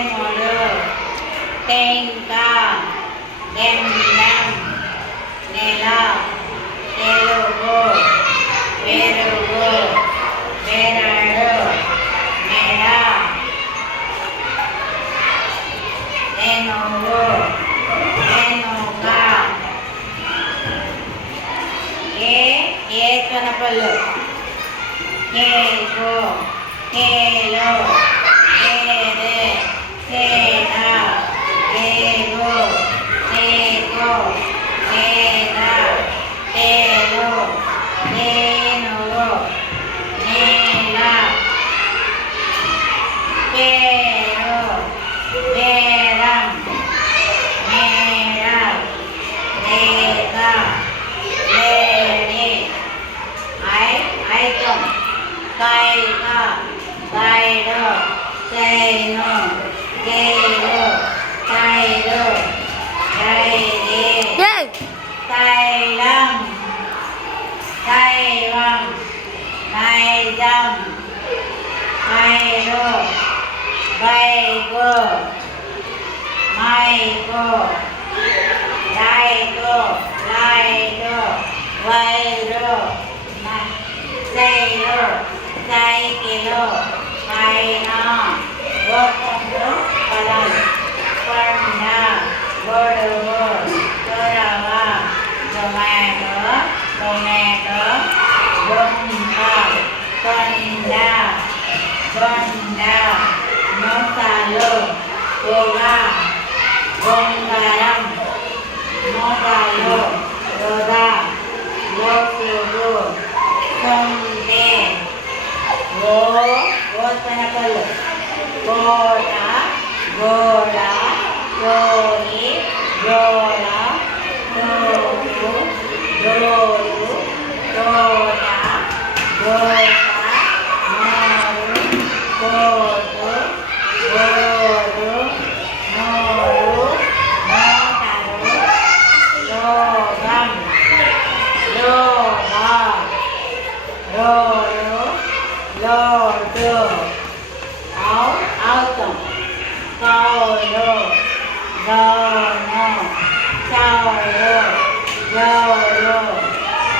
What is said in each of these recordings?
ఎముడు టెంక గెండం నెల తెలుగు పెరుగు బెరడు మెడ ఏనుగు ఏనుక కనపల్లు కేకు కేలు కేదే కేద కేగు కేకు కేద కేలు కేనుగు నేల కేరు బేరం మేడ లేక లేడి ఐకం కైక గైడు చైను గేలు కైలు గైరి తైలం దైవం నైజం ఐరు బైగు మైగు లైగు లైడు వైరు సైలు సైకిలు పైన గోతంలో పొలం కొండ గొడుగు చొరవ టొమాటో టొమాటో గుంట కొండ కొండ మొక్కలు పొగ బొంగరం మొగలు రొద గోసుగు కొండే ఓతనకలు కోట గోడ గోరి గోడ తోపు డోలు తోట గోట మారు కోటు గోడు నోరు మోటరు లోగం లోగ రోలు లోటు అవుతాం కౌలు గౌను చౌలు గౌలు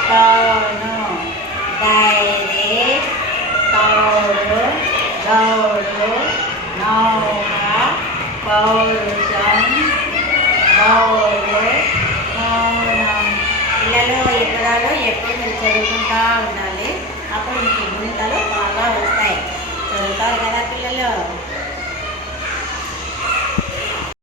కౌను డైరీ కౌలు గౌడు నౌక పౌరుషం గౌలు మౌనం. పిల్లలు ఈ పదాలు ఎప్పుడు మీరు చదువుకుంటూ ఉండాలి. అప్పుడు మీకు గుణితాలు బాగా వస్తాయి. చదువుతారు కదా పిల్లలు.